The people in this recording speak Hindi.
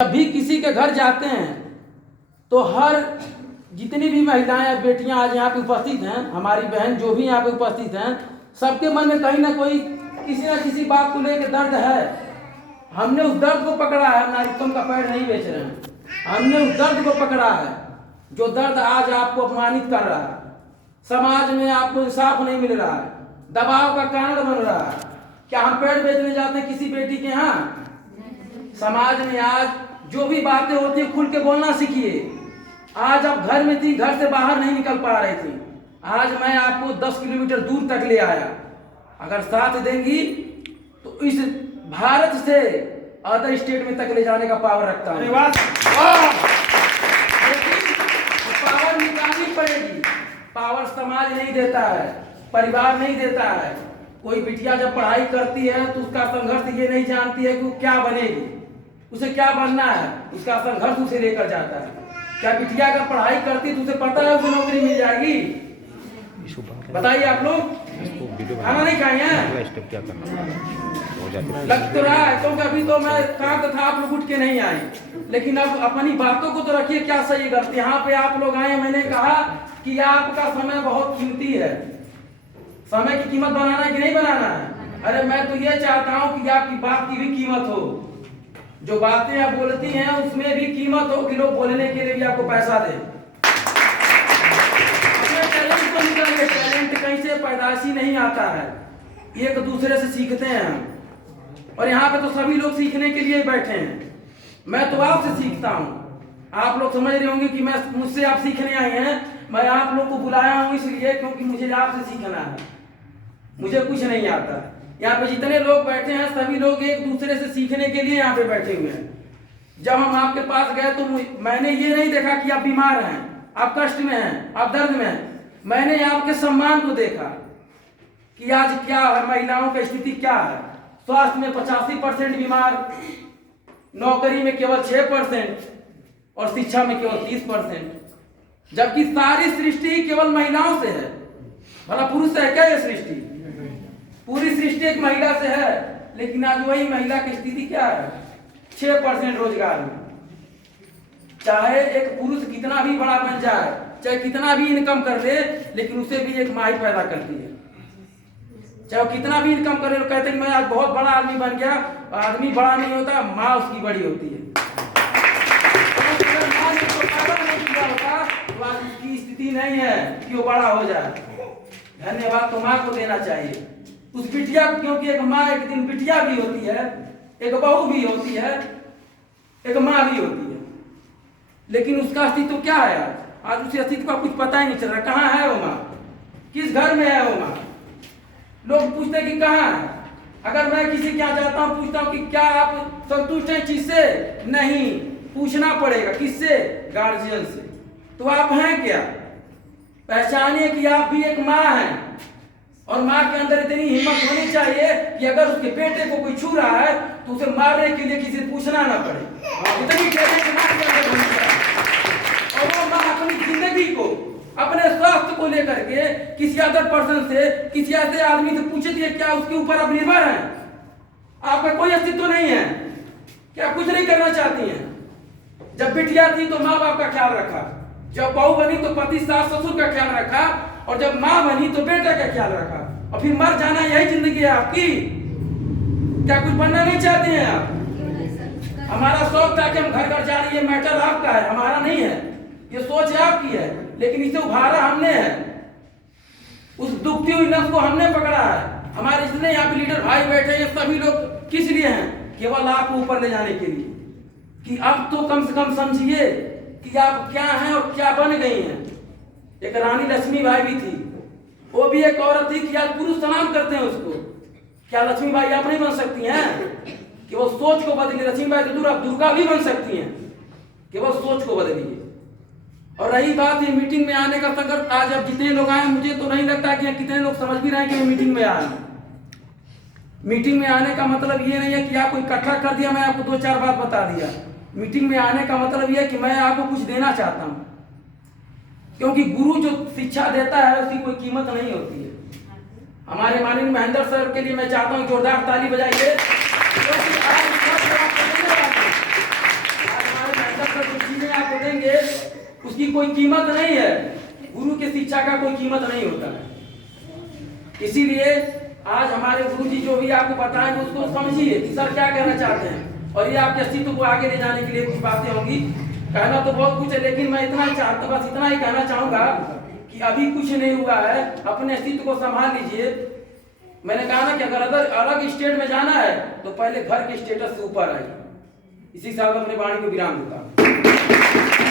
जब भी किसी के घर जाते हैं तो हर जितनी भी महिलाएं बेटियां आज यहाँ पे उपस्थित हैं, हमारी बहन जो भी यहाँ पे उपस्थित हैं, सबके मन में कहीं ना कोई किसी न किसी बात को लेकर दर्द है। हमने उस दर्द को पकड़ा है, नारित्तम का पैर नहीं बेच रहे हैं, हमने उस दर्द को पकड़ा है जो दर्द आज आपको अपमानित कर रहा है, समाज में आपको इंसाफ नहीं मिल रहा है, दबाव का कारण बन रहा है। क्या हम पेड़ बेचने जाते हैं किसी बेटी के यहाँ? समाज में आज जो भी बातें होती है खुल के बोलना सीखिए। आज आप घर में थी, घर से बाहर नहीं निकल पा रही थी, आज मैं आपको 10 किलोमीटर दूर तक ले आया। अगर साथ देंगी तो इस भारत से अदर स्टेट में तक ले जाने का पावर रखता हूं। पावर निकालनी पड़ेगी। पावर समाज नहीं देता है, परिवार नहीं देता है। कोई बिटिया जब पढ़ाई करती है तो उसका संघर्ष ये नहीं जानती है कि वो क्या बनेगी, उसे क्या बनना है, उसका संघर्ष उसे लेकर जाता है। क्या बिटिया अगर पढ़ाई करती तो उसे पता है उसे नौकरी मिल जाएगी? बताइए आप लोग, खाना नहीं खाए हैं? लग तो रहा है क्योंकि अभी तो मैं कहा था आप लोग उठ के नहीं आए, लेकिन अब अपनी बातों को तो रखिए क्या सही गलत। यहाँ पे आप लोग आए, मैंने कहा कि आपका समय बहुत कीमती है, समय की कीमत बनाना है कि नहीं बनाना है? अरे मैं तो ये चाहता हूँ कि आपकी बात की भी कीमत हो, जो बातें आप बोलती हैं उसमें भी कीमत हो कि लोग बोलने के लिए भी आपको पैसा दे। अपने टैलेंट को निकालिए। टैलेंट कहीं से पैदाइशी नहीं आता है, एक दूसरे से सीखते हैं हम। और यहाँ पे तो सभी लोग सीखने के लिए बैठे हैं। मैं तो आपसे सीखता हूँ। आप लोग समझ रहे होंगे कि मैं मुझसे आप सीखने आए हैं। मैं आप लोग को बुलाया हूँ इसलिए क्योंकि मुझे आपसे सीखना है, मुझे कुछ नहीं आता। यहाँ पे जितने लोग बैठे हैं सभी लोग एक दूसरे से सीखने के लिए यहाँ पे बैठे हुए हैं। जब हम आपके पास गए तो मैंने ये नहीं देखा कि आप बीमार हैं, आप कष्ट में हैं, आप दर्द में हैं। मैंने आपके सम्मान को देखा कि आज क्या है, महिलाओं की स्थिति क्या है। स्वास्थ्य में 85% बीमार, नौकरी में केवल 6% और शिक्षा में केवल 30%, जबकि सारी सृष्टि केवल महिलाओं से है। भला पुरुष है क्या ये सृष्टि? पूरी सृष्टि एक महिला से है, लेकिन आज वही महिला की स्थिति क्या है? 6% रोजगार में। चाहे एक पुरुष कितना भी बड़ा बन जाए, चाहे कितना भी इनकम कर ले, लेकिन उसे भी एक माँ ही पैदा करती है। चाहे वो कितना भी इनकम करे, कहते हैं कि मैं आज बहुत बड़ा आदमी बन गया। आदमी बड़ा नहीं होता, माँ उसकी बड़ी होती है। अगर माँ ने उसको पैदा नहीं किया होता तो आज उसकी स्थिति नहीं है कि वो बड़ा हो जाए। धन्यवाद तो माँ को देना चाहिए उस बिटिया को, क्योंकि एक माँ एक दिन बिटिया भी होती है, एक बहू भी होती है, एक माँ भी होती है। लेकिन उसका अस्तित्व क्या है? आज उसे अस्तित्व का कुछ पता ही नहीं चल रहा। कहाँ है वो माँ? किस घर में है वो माँ? लोग पूछते कि कहाँ है। अगर मैं किसी के यहाँ जाता हूँ, पूछता हूँ कि क्या आप संतुष्ट हैं चीज से? नहीं, पूछना पड़ेगा। किससे? गार्जियन से। तो आप हैं क्या? पहचानिए कि आप भी एक माँ हैं। और माँ के अंदर इतनी हिम्मत होनी चाहिए कि अगर उसके बेटे को कोई छू रहा है तो उसे मारने के लिए किसी से पूछना ना पड़े। इतनी टैलेंट माँ के अंदर होनी चाहिए। और वो माँ अपनी जिंदगी को, अपने स्वास्थ्य को लेकर के किसी अदर पर्सन से, किसी ऐसे आदमी से पूछती है क्या उसके ऊपर आप निर्भर हैं? आपका कोई अस्तित्व नहीं है क्या? कुछ नहीं करना चाहती हैं? जब बिटिया थी तो माँ बाप का ख्याल रखा, जब बहू बनी तो पति सास ससुर का ख्याल रखा, और जब माँ बनी तो बेटा का ख्याल रखा, और फिर मर जाना। यही जिंदगी है आपकी? क्या कुछ बनना नहीं चाहते हैं आप? हमारा शौक था कि हम घर घर जा रही है, मैटर आपका है, हमारा नहीं है। ये सोच आपकी है, लेकिन इसे उभारा हमने है। उस दुखती हुई नस को हमने पकड़ा है। हमारे जितने यहाँ पे लीडर भाई बैठे हैं सभी लोग किस लिए हैं? केवल आपको ऊपर ले जाने के लिए, कि अब तो कम से कम समझिए कि आप क्या हैं और क्या बन गई हैं। एक रानी लक्ष्मीबाई भी थी, वो भी एक औरत थी कि आज पुरुष सलाम करते हैं उसको। क्या लक्ष्मीबाई आप नहीं बन सकती हैं? केवल सोच को बदलिए। लक्ष्मीबाई तो दूर, आप दुर्गा भी बन सकती हैं, केवल सोच को बदलिए। और रही बात ये मीटिंग में आने का संघर्ष, आज अब जितने लोग आए मुझे तो नहीं लगता कि कितने लोग समझ भी रहे हैं कि मीटिंग में आए। मीटिंग में आने का मतलब ये नहीं है कि आपको इकट्ठा कर दिया, मैं आपको 2-4 बात बता दिया। मीटिंग में आने का मतलब यह है कि मैं आपको कुछ देना चाहता हूँ, क्योंकि गुरु जो शिक्षा देता है उसकी कोई कीमत नहीं होती है। हमारे माननीय महेंद्र सर के लिए मैं चाहता हूँ जोरदार ताली बजाइए, क्योंकि आज इसीलिए उसकी कोई कीमत नहीं है, गुरु की शिक्षा का कोई कीमत नहीं होता है। इसीलिए आज हमारे गुरु जी जो भी आपको बताएंगे उसको समझिए कि सर क्या कहना चाहते हैं, और ये आपके अस्तित्व को आगे ले जाने के लिए कुछ बातें होंगी। कहना तो बहुत कुछ है, लेकिन मैं इतना चाहता, बस इतना ही कहना चाहूंगा कि अभी कुछ नहीं हुआ है, अपने अस्तित्व को संभाल लीजिए। मैंने कहा ना कि अगर अलग स्टेट में जाना है तो पहले घर के स्टेटस से ऊपर आइए। इसी साथ अपने वाणी को विराम देता हूं।